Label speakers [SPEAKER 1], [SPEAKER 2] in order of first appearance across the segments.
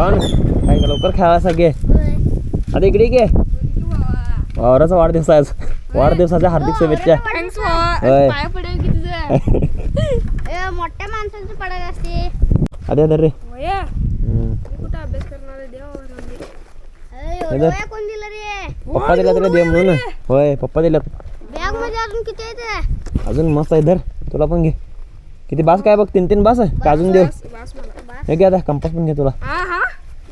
[SPEAKER 1] Don काय का लवकर खेळा सगळे. आता इकडे घे वावराचा वाढदिवस आज. वाढदिवसाच्या हार्दिक शुभेच्छा.
[SPEAKER 2] थँक्स
[SPEAKER 1] होय.
[SPEAKER 2] पाया पडेल की तुझं
[SPEAKER 3] मोठ्या माणसांचं पडायला असते.
[SPEAKER 1] अरे अरे रे.
[SPEAKER 3] कोण दिलं रे?
[SPEAKER 1] पप्पा दिला तुला दे म्हणून. होय पप्पा
[SPEAKER 3] बॅगमध्ये अजून किती आहे
[SPEAKER 1] अजून मस्त आहे धर. तुला पण घे. किती बास काय बघ? तीन तीन बास आहे. का अजून देऊ. हे घे आता कंपास पण घे तुला.
[SPEAKER 2] हा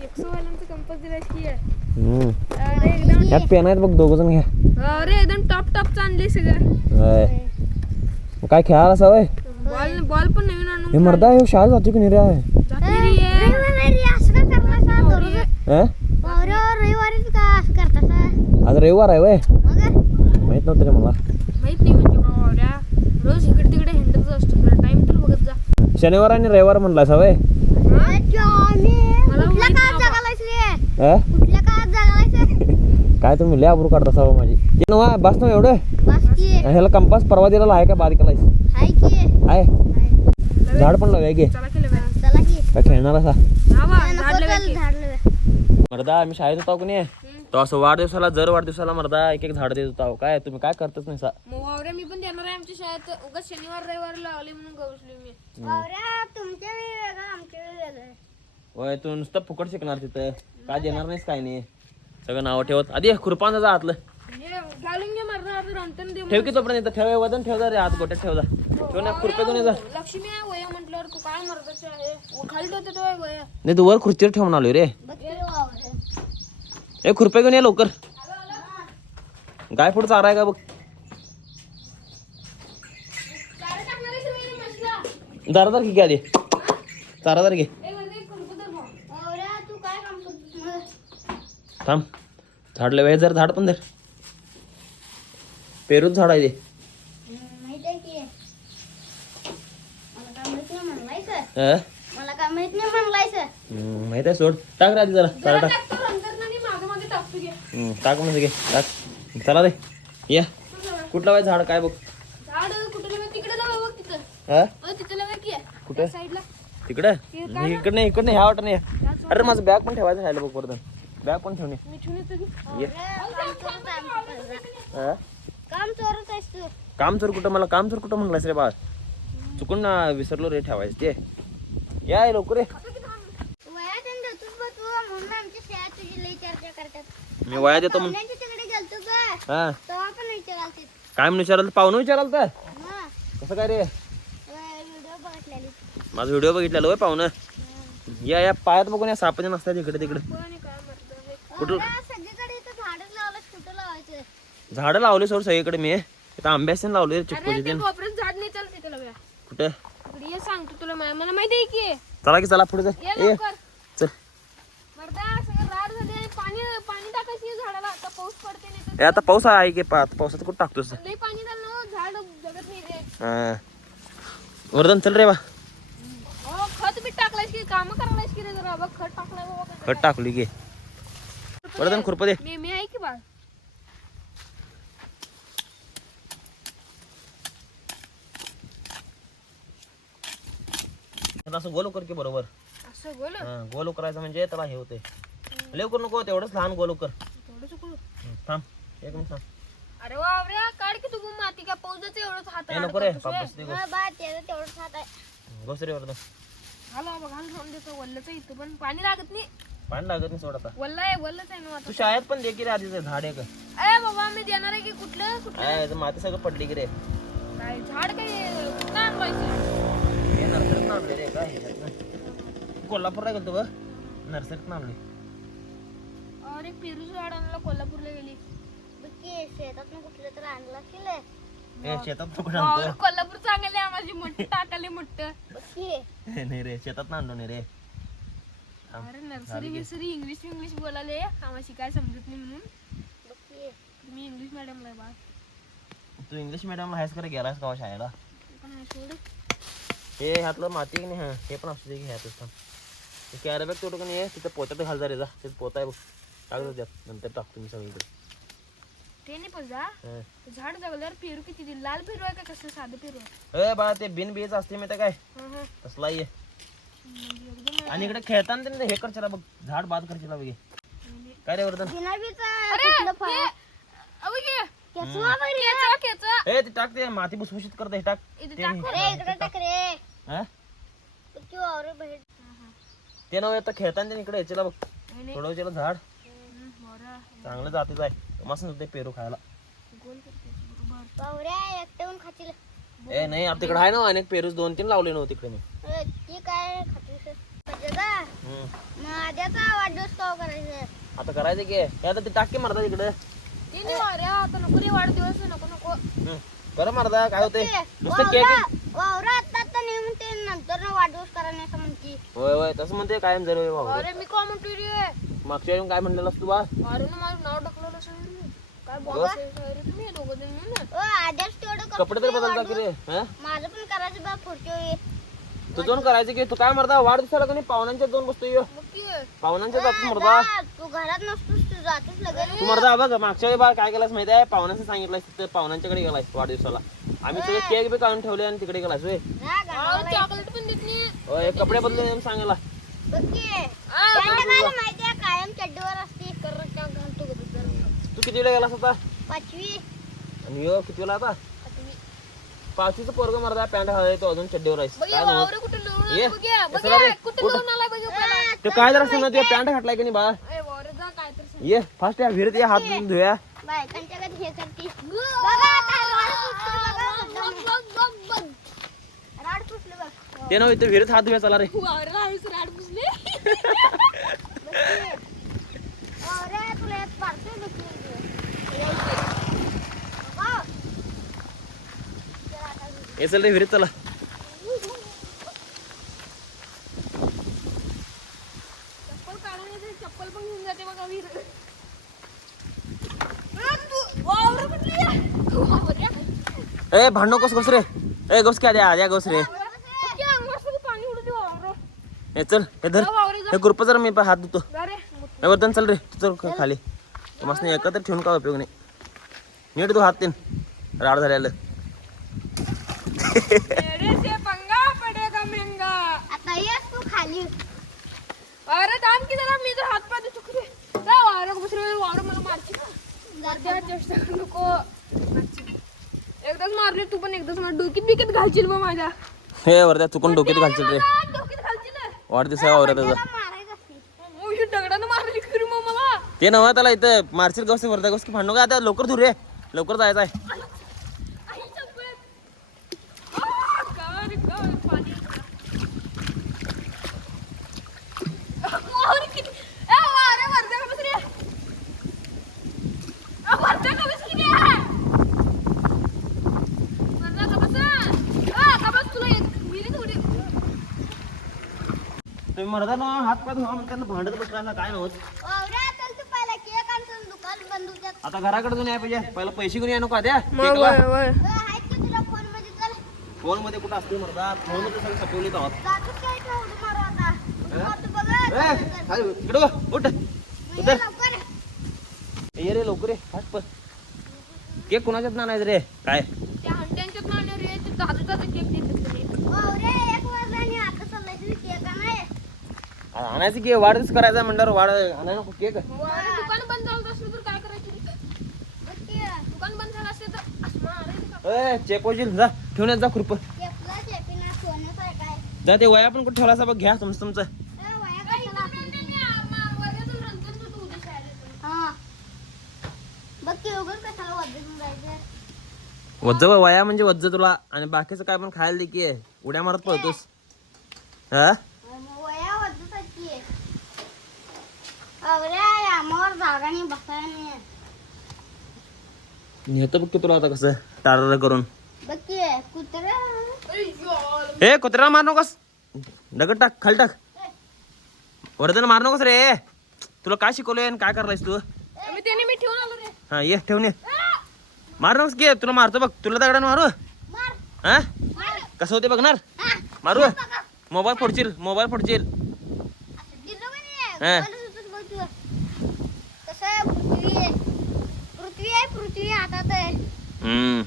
[SPEAKER 2] एकशे वाल्यांचं कंपस दिलाय की
[SPEAKER 1] हम्म.
[SPEAKER 2] अरे एकदम.
[SPEAKER 1] ह्यात पेन आहेत बघ दोघ जण घ्या.
[SPEAKER 2] अरे एकदम टॉप टॉप आणले सगळं.
[SPEAKER 1] होय. मग काय खेळायला असा होय?
[SPEAKER 2] बॉल बॉल पण नवीन आणून
[SPEAKER 1] हे मर्दा हे शाळेत जातो की नाही रे हं? आज रविवार आहे वय माहीत नव्हतं रे मला.
[SPEAKER 2] माहीत नाही म्हणजे रोज इकडे तिकडे हिंडत असतो टाइम तर बघत जा.
[SPEAKER 1] शनिवार आणि रविवार म्हणला असा वय
[SPEAKER 3] कुठल्या काळात? कुठल्या काळात
[SPEAKER 1] काय तुम्ही लय आबरू काढता सवय माझी. ते नवा बस ना एवढं. ह्याला कंपास परवा दिलेला आहे का बारीकला
[SPEAKER 3] हाय की.
[SPEAKER 1] आहे.
[SPEAKER 3] हाय.
[SPEAKER 1] झाड पण लावूया की.
[SPEAKER 2] चला
[SPEAKER 3] की
[SPEAKER 1] काय खेळणार असा?
[SPEAKER 2] हा लावा.
[SPEAKER 1] मर्दा आम्ही शाळेत होतो की नाही? तो असं वाढदिवसाला जर वाढदिवसाला मर्दा एक एक झाड देत होता. काय तुम्ही काय करतच नाही सा.
[SPEAKER 2] मी पण देणार आहे आमच्या शाळेत. उगाच शनिवार रविवार लावले म्हणून गवसली मी.
[SPEAKER 3] वावऱ्या तुमच्या वेळी वेगळं आमच्या वेळी वेगळं.
[SPEAKER 1] होय तू नुसतं फुकट शिकणार तिथं. काय देणार नाहीस काय नाही. सगळं नावं ठेवत. आधी खुरपान जा आतलं.
[SPEAKER 2] हे घालून घे मारणार नंतर दे
[SPEAKER 1] ठेव की तोपर्यंत इथं ठेव वजन ठेव जा रे आत गोट्यात ठेव जा ठेव ना खुरपे घेऊन ये जा.
[SPEAKER 2] लक्ष्मी आहे वया म्हटल्यावर तू काय आहे? खाली तो वया.
[SPEAKER 1] नाही तू वर खुर्चीवर ठेवून आलोय रे. ए खुरपे घेऊन ये लवकर. गाय पुढे चारा आहे का बघ? दारादार घे आधी. चारादार घे
[SPEAKER 3] वावऱ्या, तू काय काम करतोस मग?
[SPEAKER 1] थांब. झाड लय जर झाड पण धर. पेरूच झाड आहे ते.
[SPEAKER 3] माहीत आहे
[SPEAKER 1] सोड. टाक रे आधी जरा चारा टाक. टाक म्हणजे घे टाक. चला रे. या. कुठलं वाय झाड काय बघ.
[SPEAKER 2] कुठे तिकडे लावा बघ तिथं.
[SPEAKER 1] हा
[SPEAKER 2] अ तिथं लावा की
[SPEAKER 1] कुठं?
[SPEAKER 2] साईडला
[SPEAKER 1] तिकडं? इकडं नाही इकडं नाही ह्या वाटत नाही अरे माझं बॅग पण ठेवायचं राहिलं बघ वर्धन बॅग पण ठेवणे.
[SPEAKER 3] काम चोरच.
[SPEAKER 1] हा?
[SPEAKER 3] काम चोरच आहेस तू.
[SPEAKER 1] काम चोर कुठं? मला काम चोर कुठं म्हणलास रे बा चुकून ना विसरलो रे ठेवायचं ते. या ये. लवकर रे मी वया देतो म्हणून हा. काय म्हणून विचाराल पाहुणं विचाराल तर कसं काय रे? माझा व्हिडिओ बघितलेला होय पाहुणं. या या पायात बघून या सापाचे नसतात इकडे तिकडे. कुठं
[SPEAKER 3] वया, सगळीकडे इथं झाडच लावलं कुठं लावायचं?
[SPEAKER 1] झाडं लावले सोड सगळीकडे मी. इथं आंब्यासन लावले चिपकोची
[SPEAKER 2] अरे ते
[SPEAKER 1] ते
[SPEAKER 2] कोपऱ्यात झाड नाही चालते तुला बघा
[SPEAKER 1] कुठे?
[SPEAKER 2] ये सांगतो तुला मा- मला माहिती आहे की.
[SPEAKER 1] चला की चला पुढे
[SPEAKER 2] ये
[SPEAKER 1] जा ए
[SPEAKER 2] लवकर.
[SPEAKER 1] चल.
[SPEAKER 2] मरदा सगळं राड झाली आणि पाणी पाणी टाकायची झाडाला. आता पाऊस पडते नाही
[SPEAKER 1] ए आता पाऊस आहे की पा पावसात कुठं टाकतोस?
[SPEAKER 2] तर लई पाणी झालं ना हो, झाड जगत नाही रे.
[SPEAKER 1] हा. वर्धन चल रे बा.
[SPEAKER 2] हो खत बी टाकलायस की काम करायलायस की रे जरा. बघ खत टाकलाय बाबा. कसं
[SPEAKER 1] खट टाकली की. वर्धन खुरप दे.
[SPEAKER 2] मी मी आहे की
[SPEAKER 1] असं गोल कर की बरोबर.
[SPEAKER 2] असं
[SPEAKER 1] हा, गोल करायचं म्हणजे त्याला हे होते लवकर नको तेवढंच लहान गोल कर हं, थांब एक मिनिट थांब.
[SPEAKER 2] अरे काढ की तू माती का पाऊसाचं एवढंच हात
[SPEAKER 1] नको रे पापस
[SPEAKER 3] तेवढंच हात आहे.
[SPEAKER 1] गोस रे वर्धन
[SPEAKER 2] घाला बाबा घाल देतो वल्लच इथं पण पाणी लागत नाही.
[SPEAKER 1] पाणी लागत नाही सोड आता.
[SPEAKER 2] वल्ल आहे वल्लच आहे ना
[SPEAKER 1] तू शाळेत पण दे की रे आधीच झाड एक.
[SPEAKER 2] अरे बाबा मी देणार आहे की कुठलं कुठलं?
[SPEAKER 1] आहे इथं माती सगळं पडली की रे.
[SPEAKER 2] काय झाड काय कुठं आणवायचं?
[SPEAKER 1] नर्सरीत आणले रे काय ह्याच्यातनं. कोल्हापूरला गेलतो बघ. नर्सरीत आणले
[SPEAKER 2] अरे पेरूचं झाड आणलं कोल्हापूरला गेली.
[SPEAKER 3] बघ की शेतातनं कुठलं तर आणलं
[SPEAKER 1] ए शेतात तू कुठं
[SPEAKER 2] कोल्हापूर चांगले माझी मोठी टाकाले मोठ.
[SPEAKER 3] बघ की.
[SPEAKER 1] नाही रे शेतात आणलो नाही रे.
[SPEAKER 2] अरे नर्सरी बिर्सरी इंग्लिश इंग्लिश बोलाले. आम्हाला शिकाय समजत नाही म्हणून. मी इंग्लिश मॅडमला आहे बा.
[SPEAKER 1] तू इंग्लिश मिडियमला आहेस का रे गेलास का शाळेला?
[SPEAKER 2] आहे
[SPEAKER 1] हे ह्यातलं माती की नाही? हा हे पण असू दे की ह्यातच थांब. कॅरी बॅग तेवढं का नाही आहे तिथं पोत्यात घाल जा रे जा. तिथं पोता आहे बघ. टाकतो त्यात. नंतर टाकतो मी सगळीकडे
[SPEAKER 2] ते नाही पण
[SPEAKER 1] हं.
[SPEAKER 2] झाड जगल्यावर पेरू किती दिली? लाल पेरू आहे का कसं साधं पेरू आहे?
[SPEAKER 1] बाळा ते बिन बीज असते मी काय?
[SPEAKER 2] हं, हं.
[SPEAKER 1] आणि इकडे खेळताना ते हे करशील बघ झाड बाद करशील बघ हे. काय रे वर्धन?
[SPEAKER 2] हे.
[SPEAKER 1] ए ते टाक ते माती भुसभुशीत करत हे टाक ते
[SPEAKER 2] टाक.
[SPEAKER 1] नाही.
[SPEAKER 3] अरे इकडे टाक रे
[SPEAKER 1] हा?
[SPEAKER 3] तू
[SPEAKER 1] ते नव्हे आता खेळताना ते इकडे यायला बघ. थोडं याच्याला झाड. चांगलं जातीच आहे मस्त होते पेरू खायला ए नाही आता तिकडे आहे ना अनेक पेरूस दोन तीन लावले नव्हते तिकडे मी
[SPEAKER 3] ती काय खातील. माझ्याचा वाढदिवस करायचं?
[SPEAKER 1] आता करायचं की. हे आता ते टाके मारता तिकडे
[SPEAKER 2] ते नाही वाऱ्या, आता नको रे वाढदिवस नको नको.
[SPEAKER 1] बरं मारता काय होते नुसतं केक
[SPEAKER 3] वावरा आता नंतर ना वाढदिवस करायला असं म्हणती.
[SPEAKER 1] होय होय तसं म्हणते कायम जर बाबा
[SPEAKER 2] अरे मी काय म्हणतोय रे?
[SPEAKER 1] मागच्या वेळी काय म्हणलेलं तू बा?
[SPEAKER 2] अरे ना माझं नाव. काय तुम्ही दोघं जण मिळून?
[SPEAKER 3] ओ आदेश तेवढं
[SPEAKER 1] कपडे तर बदलता की रे हा?
[SPEAKER 3] माझं पण करायचं बा पुढच्या वेळी.
[SPEAKER 1] तू दोन करायचं की तू काय मारता वाढदिवसाला का नाही पाहुण्यांच्या दोन बसतो यो.
[SPEAKER 2] मग की
[SPEAKER 1] पाहुण्यांच्या जातोस मरता
[SPEAKER 3] जा, तू घरात नसतोस तू जातोस लगेच.
[SPEAKER 1] तू मरता बघ मागच्या वेळी बा काय केलास माहिती आहे? पाहुण्यांचं सांगितलं तिथे पाहुण्यांच्याकडे गेलाय वाढदिवसाला. आम्ही सगळे केक बी काढून ठेवले आणि तिकडे गेलास
[SPEAKER 2] चॉकलेट पण
[SPEAKER 1] होय कपडे बदलून
[SPEAKER 3] माहितीये कायम चड्डीवर असते.
[SPEAKER 2] तू जरा.
[SPEAKER 1] तू किती वेळा गेलास आता?
[SPEAKER 3] पाचवी.
[SPEAKER 1] आणि यो किती वेळा आता पाचवीचं पोरग मरता पॅन्ट घालाय तो अजून चड्डीवर आहेस
[SPEAKER 2] बघ
[SPEAKER 1] काय
[SPEAKER 2] हे
[SPEAKER 1] नव्हतं. ये. तो काय जरा सांग तुझ्या पॅन्ट घातलाय की नाही बा. ये फास्ट या विहिरीत ये हात धुया.
[SPEAKER 3] हे
[SPEAKER 1] ते नव्हे विहिरीत हात धुया चला रे.
[SPEAKER 2] राड पुसली.
[SPEAKER 3] बघ की. अरे तुला एक पार्सल बघ की. बघा. चला आता घरी.
[SPEAKER 1] हे चल रे विहिरीत चला. ए भांडण कस कस रे ए गोस क्या द्या द्या गोस रे
[SPEAKER 2] की.
[SPEAKER 1] हे चल हे धर. हे ग्रुप जर मी हात धुतो वर्धन चल रे तू चल खाली मस्त एकत्र ठेवून काय उपयोग नाही नीट तू हात तीन राड झालेलं
[SPEAKER 2] पंगा पडेगा महंगा.
[SPEAKER 3] आता ये तू खाली.
[SPEAKER 2] अरे थांब की जरा मी तर हात पाय. जा वावरं मला चेष्टा नको. एकदाच मारली तू पण एकदाच मार. डोकीत बिकीत घालशील बा माझ्या.
[SPEAKER 1] हे चुकून डोक्यात घालशील रे.
[SPEAKER 2] आ, डोकीत घालशील?
[SPEAKER 1] वाढदिवस आहे त्याचा
[SPEAKER 2] ही दगडानं मारली खरी मला.
[SPEAKER 1] ते नव्हा त्याला इथं. मारशील गोस वर्धा गोस की भांडू? का आता लवकर धुर रे. लवकर जायचं आहे
[SPEAKER 2] आई चप्पल. आ, काय रे, काय पाणी. वावरं किती- ए, वावरं, वरती का बस रे? आ, वरती का बस की रे? वरती का बस? आ, का बस तुला एक विहिरीत उडी-
[SPEAKER 1] तुम्ही मरदा ना हात पाय धुवा म्हणताना भांडत बसला काय नव्हत. आता घराकडे जाऊन याय पाहिजे. पहिला पैसे घेऊन या नको द्या
[SPEAKER 3] आहेत फोनमध्ये चल.
[SPEAKER 1] फोनमध्ये कुठं असते मरदा? फोनमध्ये सगळं सपवले इकडे बघ, उठ.
[SPEAKER 3] ये लवकर.
[SPEAKER 1] ये रे लवकर ये. फास्ट पण केक कुणाच्यात नाही रे? काय
[SPEAKER 2] त्या हंड्यांच्यात मारल्या रे ते ताजं ताजं केक देतात तुम्ही
[SPEAKER 3] वावऱ्या एक वाजला आणि आता चाललाय तुझी केक आणाय
[SPEAKER 1] आणायचं की वाढदिवस करायचा म्हणल्यावर वाढ आणाय नको केक.
[SPEAKER 2] वावरं दुकान बंद झालं असलं तर काय करायचं रे?
[SPEAKER 3] बघ की,
[SPEAKER 2] दुकान बंद झालं असलं तर असं मारायचं का?
[SPEAKER 1] ए चेपोजील जा ठेवून जा
[SPEAKER 3] काय?
[SPEAKER 1] जा ते वया पण कुठे ठेवला बघ घ्या तुमचं तुमचं.
[SPEAKER 3] हा.
[SPEAKER 1] वज्ज वया म्हणजे वज्ज तुला. आणि बाकीचं काय पण खायला दे की उड्या मारत पळतोस. हा
[SPEAKER 3] मग वया वजन की अवऱ्या नाही नाही
[SPEAKER 1] नेतो बघ की तुला आता कसं टार करून.
[SPEAKER 3] बघ की कुत्रा.
[SPEAKER 2] अरे यार.
[SPEAKER 1] ए कुत्र्याला मार नकोस. दगड टाक खाली टाक. वर्धन मार नकोस रे. तुला काय शिकवलंय आणि काय करायलास तू?
[SPEAKER 2] मी त्याने मी ठेवून आलो रे.
[SPEAKER 1] हा ये ठेवून ये. मार नकोस की तुला मारतो बघ. तुला दगडानं मारू.
[SPEAKER 3] मार.
[SPEAKER 1] हा?
[SPEAKER 3] मार.
[SPEAKER 1] कसं होते बघणार?
[SPEAKER 3] हा.
[SPEAKER 1] मारू. मोबाईल फोडशील मोबाईल फोडशील.
[SPEAKER 3] दिलं का नाही
[SPEAKER 1] हा
[SPEAKER 3] होतोस बघ तू कसं आहे पृथ्वी आहे पृथ्वी आहे पृथ्वी हातात आहे.
[SPEAKER 1] हम्म.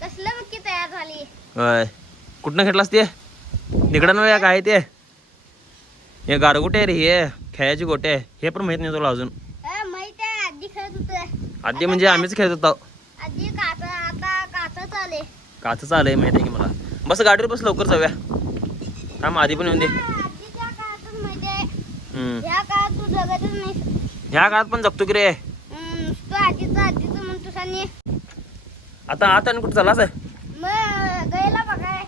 [SPEAKER 3] कसलं बघ की तयार झाली?
[SPEAKER 1] होय. कुठनं घेतलास ते? तिकडं नव्हे काय ते? हे गारगोटे आहे रे हे खेळाची गोटे आहे. हे पण माहीत नाही तुला अजून.
[SPEAKER 3] माहीत आहे आधी खेळत होतो.
[SPEAKER 1] आधी म्हणजे आम्हीच खेळत होतो.
[SPEAKER 3] आधी काचा आता काचा चाले
[SPEAKER 1] काच आलंय माहिती आहे की मला. बस गाडीवर बस लवकर जाऊया. थांब आधी पण येऊन दे.
[SPEAKER 3] आधीच्या काळातच माहिती आहे.
[SPEAKER 1] हम्म.
[SPEAKER 3] ह्या काळात तू जगतच नाही
[SPEAKER 1] ह्या काळात पण जगतो की रे
[SPEAKER 3] हम्म, तू आधीचं आधीचं म्हणतोस आणि
[SPEAKER 1] आता आता आणि कुठं चालास आहे
[SPEAKER 3] मग गैला बघाय.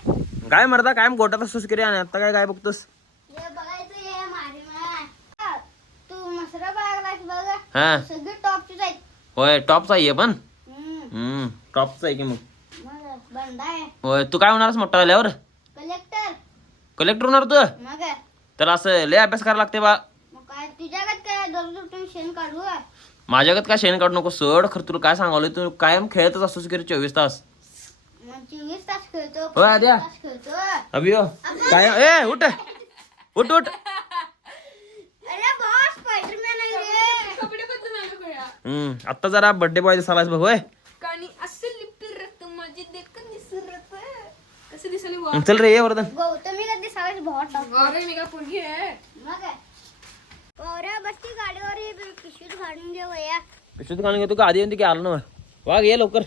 [SPEAKER 1] काय मरदा कायम गोटात असतोस की रे आणि आता काय काय बघतोस?
[SPEAKER 3] हे बघायचं हे माझे मा तू मसरा बघायलास बघ.
[SPEAKER 1] हा.
[SPEAKER 3] सगळे टॉपचीच आहेत.
[SPEAKER 1] होय टॉपचा आहे पण?
[SPEAKER 3] हम्म,
[SPEAKER 1] हम्म टॉपचा आहे की मग?
[SPEAKER 3] मग बंदा आहे.
[SPEAKER 1] होय तू काय होणारस मोठा झाल्यावर?
[SPEAKER 3] कलेक्टर.
[SPEAKER 1] कलेक्टर होणार तू?
[SPEAKER 3] मग
[SPEAKER 1] तर असं लय अभ्यास करायला लागते बा.
[SPEAKER 3] मग काय तुझ्याकडे काय? दररोज उठून शेण काढू?
[SPEAKER 1] माझ्यागत काय शेण काढू नको सोड खरं तुला काय सांगावलं तू? कायम खेळतच असतोस की रे चोवीस तास?
[SPEAKER 3] चोवीस तास खेळतो
[SPEAKER 1] होय, आद्या.
[SPEAKER 3] तास खेळतो.
[SPEAKER 1] अभियो काय ए उठ. उठ उठ.
[SPEAKER 3] अरे बॉस स्पायडरमॅन आहे रे.
[SPEAKER 2] कपडे बदलून आलो खोया
[SPEAKER 1] हम्म आता जरा बर्थडे बॉय दिसालास बघ होय.
[SPEAKER 2] कानी असे लिपिरत माझी देखत निसरत. कसं दिसली वा
[SPEAKER 1] हम्म, चल रे ये वर्धन
[SPEAKER 3] गौतमी कधी
[SPEAKER 2] अरे मी का पोरगी आहे?
[SPEAKER 3] मग काय? पोऱ्या बसती गाडीवर हे पिशवीत घालून दे वया.
[SPEAKER 1] पिशवीत घालून घेतो का आधी येऊन ते की आलं ना वाघ ये लवकर.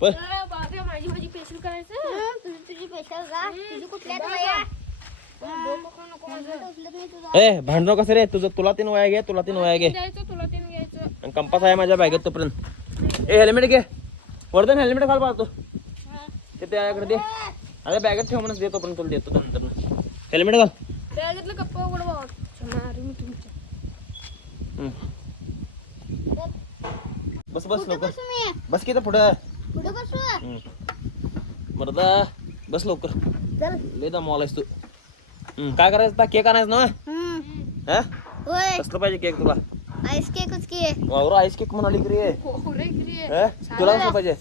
[SPEAKER 1] पण
[SPEAKER 2] अरे बाबा माझी माझी पेशल करायचं?
[SPEAKER 3] हं, तुझी तुझी पेशल का? तुझी कुठल्यात वया?
[SPEAKER 2] डोकं नको माझं.
[SPEAKER 3] उचलत नाही तुझा.
[SPEAKER 1] ए भांडणं कसं रे? तुझं तुला तीन वया घे तुला तीन वया घे.
[SPEAKER 2] द्यायचं तुला तीन घ्यायचं.
[SPEAKER 1] आणि कंपास आहे माझ्या बॅगेत तोपर्यंत ए हेल्मेट घे. वर्धन हेल्मेट घाल पाहतो ते. त्याकडे दे. अरे बॅगेत ठेव म्हणून दे तोपर्यंत तुला देतो नंतर. हेल्मेट घाल.
[SPEAKER 2] बॅगेतलं गप्पा उघड बाबा. मारू मी
[SPEAKER 1] हम्म. बस बस लवकर.
[SPEAKER 3] बसू
[SPEAKER 1] की पुढं. मर्दा बस लवकर.
[SPEAKER 3] चल.
[SPEAKER 1] लय दमवाला आहेस तू. काय करायचं? केक आणायचं ना?
[SPEAKER 3] हं.
[SPEAKER 1] हा कसलं पाहिजे केक तुला?
[SPEAKER 3] आईस केकच की.
[SPEAKER 1] वावर आईस केक म्हणाली की रे? तुला कसं पाहिजे?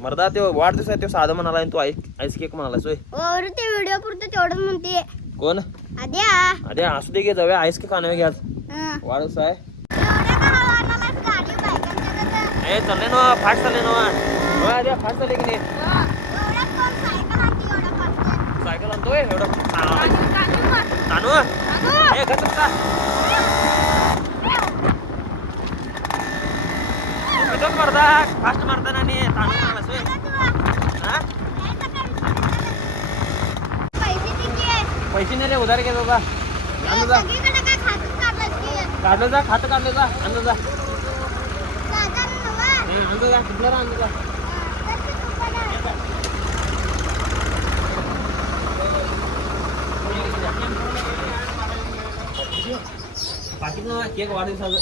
[SPEAKER 1] मर्दा ते वाढदिवस आहे तो साधं म्हणाला तू आईस आईस केक म्हणालास होय.
[SPEAKER 3] और ते व्हिडिओ पुरतं तेवढंच म्हणते.
[SPEAKER 1] कोण?
[SPEAKER 3] आद्या.
[SPEAKER 1] अरे असू दे घे जाऊया आईस केक आणूया घ्या
[SPEAKER 3] हं.
[SPEAKER 1] वाढदिवस आहे ए चालले ना फास्ट चालले ना. अरे फास्ट चालले की नाही?
[SPEAKER 3] सायकल
[SPEAKER 1] आणतोय एवढं. तानू का पितोच मर्दा फास्ट. मारताना आणि तानू हा?
[SPEAKER 3] पैसे
[SPEAKER 1] नाही रे उधार घे बाबा आणलं जा
[SPEAKER 3] सगळीकडे काय खातच काढलास की
[SPEAKER 1] काढलं जा खातं काढलं जा आणलं जा.
[SPEAKER 3] साधारण नवा
[SPEAKER 1] आणलं जा कुठलं रा आणलं जा. पाकिट ना केक वाढदिवसाचं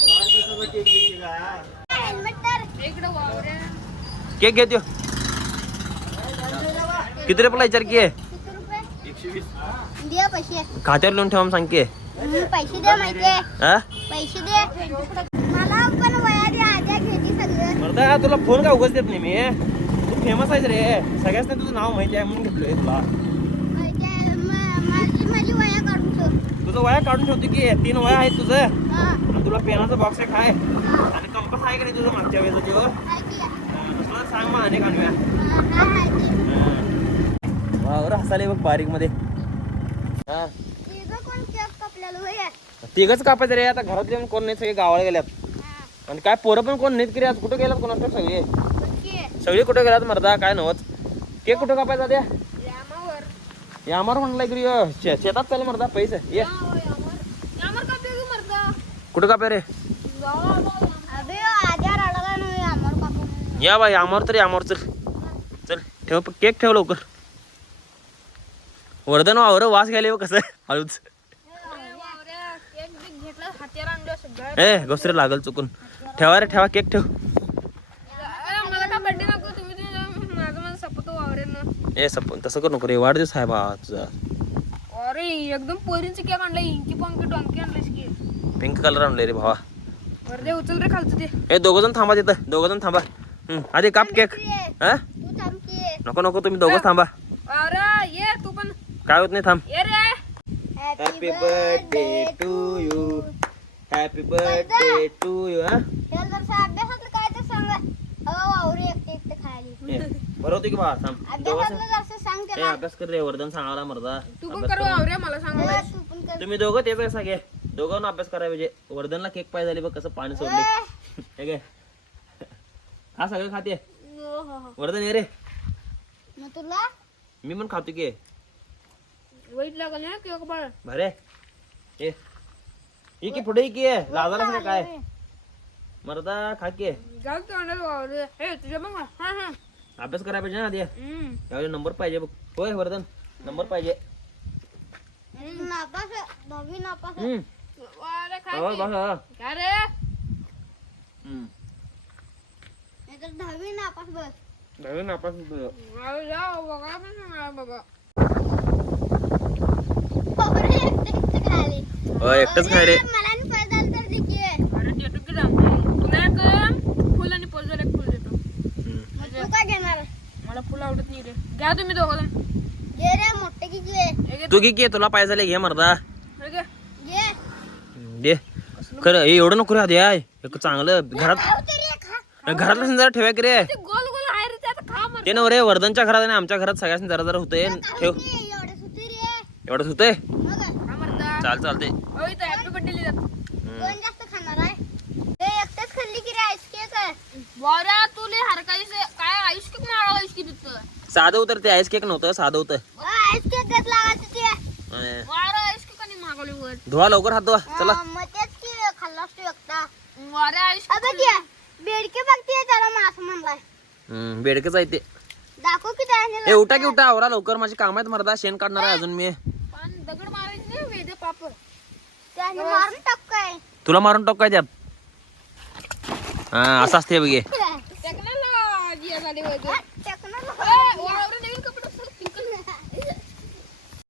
[SPEAKER 1] केक केक घेतो किती रुपयाला विचार की? खात्यावर लिहून ठेवा सांग की.
[SPEAKER 3] पैसे माहितीये?
[SPEAKER 1] हा?
[SPEAKER 3] पैसे दे मला पण वया घेते सगळं.
[SPEAKER 1] तुला फोन काय उगाच देत नाही मी? तू फेमस आहेस रे. सगळ्याच तुझं नाव माहिती आहे म्हणून घेतलोय तुला.
[SPEAKER 3] माहितीये, म- माझी माझी वया काढून ठेव.
[SPEAKER 1] तुझं वया काढून ठेवतो की तीन वया आहेत तुझं.
[SPEAKER 3] हा.
[SPEAKER 1] आणि तुला पेनाचा बॉक्स एक आहे.
[SPEAKER 3] हा
[SPEAKER 1] आणि कंपास आहे का नाही तुझं मागच्या वेळेचं
[SPEAKER 3] की?
[SPEAKER 1] तुला सांग मग अनेक आणूया.
[SPEAKER 3] हा, हा, की?
[SPEAKER 1] वावर हसाले बघ बारीकमध्ये हा
[SPEAKER 3] तिघं कोण केक कापलेलं होय
[SPEAKER 1] तिघच कापायचं रे आता घरात येऊन कोण नाही सगळे गावाला गेल्यात.
[SPEAKER 3] हा,
[SPEAKER 1] आणि काय पोरं पण कोण नाहीत की रे आज कुठं गेल्यात कोणाचं सगळे? सगळे कुठे गेल्यात मर्दा काय नव्हत. केक कुठं कापायचा द्या यामार म्हणलाय की रे, शेतात चाल मर्दा पैसे. ये.
[SPEAKER 2] मरता
[SPEAKER 1] कुठं कापाय रे? या बाई यामावर तर यामावर चल. चल ठेव केक ठेव लवकर. वर्धन वावर वास घ्यायला कसं? हळूच
[SPEAKER 2] अरे वावऱ्या, केक बीक घेतला हात्याला आणलं सगळं
[SPEAKER 1] ए गोसरे लागल चुकून. ठेवा रे ठेवा केक ठेव. ए सप तसं करू नको रे वाढदिवस आहे बा तुझा.
[SPEAKER 2] अरे एकदम पोरींचं केक आणलं इंकी पंकी डॉंकी आणलंस की.
[SPEAKER 1] पिंक कलर आणले रे भावा.
[SPEAKER 2] वरदे उचल रे खालचं ते.
[SPEAKER 1] ए दोघ जण थांबा तिथं दोघ जण थांबा. हं, आधी काप केक. हा? नको नको तुम्ही दोघं थांबा.
[SPEAKER 2] अरे ये तू पण.
[SPEAKER 1] काय होत नाही थांब.
[SPEAKER 2] ये रे.
[SPEAKER 1] Happy birthday to you happy birthday to you हा
[SPEAKER 3] त्याला जरसा अभ्यासातलं काय तर सांग. अहो वावरे एकटे एकटे खायला.
[SPEAKER 1] ए, बरं होते की बा थांब. दोघं
[SPEAKER 3] अभ्यासातलं जरसं सांग
[SPEAKER 1] ए अभ्यास कर रे वर्धन सांगायला मर्दा
[SPEAKER 2] तू पण
[SPEAKER 1] अभ्यास
[SPEAKER 2] कर
[SPEAKER 1] कर.
[SPEAKER 2] वावरे मला सांगायला
[SPEAKER 3] तू पण कर.
[SPEAKER 1] तुम्ही दोघं तेच आहे सगळे. दोघांना अभ्यास करायला पाहिजे. वर्धनला केक पाहिजे झाली बघ कसं पाणी सोडले. हे घे. हा सगळं खाते वर्धन ये रे.
[SPEAKER 3] मग तुला?
[SPEAKER 1] मी पण खातो की.
[SPEAKER 2] वाईट लागल ना केक बाळ.
[SPEAKER 1] भरे. ए ये की पुढे ये की लाजाला सगळं काय मर्दा खा की
[SPEAKER 2] जाऊ तोंडाला वावरे हे तुझ्या मग हा हा
[SPEAKER 1] अभ्यास करायला पाहिजे ना आधी
[SPEAKER 2] हम्म.
[SPEAKER 1] नंबर पाहिजे बघ होय वर्धन नंबर पाहिजे
[SPEAKER 3] नापास दहावी नापास
[SPEAKER 1] हम्म.
[SPEAKER 2] खा
[SPEAKER 1] हो,
[SPEAKER 2] की.
[SPEAKER 1] बघ, हो.
[SPEAKER 2] काय रे
[SPEAKER 1] हम्म.
[SPEAKER 3] नाहीतर दहावी नापास बस
[SPEAKER 1] दहावी नापास होतो.
[SPEAKER 2] वावरे जाऊ बघा पण बाबा जण.
[SPEAKER 3] घे रे घे
[SPEAKER 2] हे घे.
[SPEAKER 1] तू की तुला पाहिजे झाले घे मर्दा.
[SPEAKER 2] हे घे.
[SPEAKER 3] घे.
[SPEAKER 1] दे. खरं हे एवढं नको रे आधी आहे एक चांगलं घरात घरातलं जरा ठेवा की रे.
[SPEAKER 2] ते गोल गोल आहे रे ते आता खा मर
[SPEAKER 1] ते नव रे वर्धनच्या घरात आणि आमच्या घरात सगळ्यात जरा जरा होतंय. ठेव.
[SPEAKER 3] एवढं सुती रे.
[SPEAKER 1] एवढंच होतंय चाल चालते
[SPEAKER 2] हो इथं हॅपी बर्थडे लिहितात
[SPEAKER 3] कोण जास्त खाणार आहे ते एकटेच खाल्ली की रे आईस केक आहे.
[SPEAKER 2] वावऱ्या तू लय हरकाईस काय तिथं
[SPEAKER 1] साधं होतं रे ते आईस केक नव्हतं साधं होतं.
[SPEAKER 3] आईस केक घेत लागायचं ते.
[SPEAKER 1] अं,
[SPEAKER 2] वारा आयुष किती कधी मागवली वर.
[SPEAKER 1] धुवा लवकर हात धुवा चला.
[SPEAKER 3] मग तेच की खाल्लास तू एकटा
[SPEAKER 2] वाऱ्या आयुष
[SPEAKER 3] अबे ते बेडके बघते त्याला मास म्हणलाय.
[SPEAKER 1] हम्म, बेडकच आहे ते.
[SPEAKER 3] दाखव की त्याने
[SPEAKER 1] ए उठा की उठा आवरा लवकर माझी काम आहेत मर्दा शेण काढणार आहे अजून मी.
[SPEAKER 2] पण दगड मारायचे नाही वेदे पापड.
[SPEAKER 3] त्याने मारून टाक काय?
[SPEAKER 1] तुला मारून टाक काय त्यात? हा असं असते बघे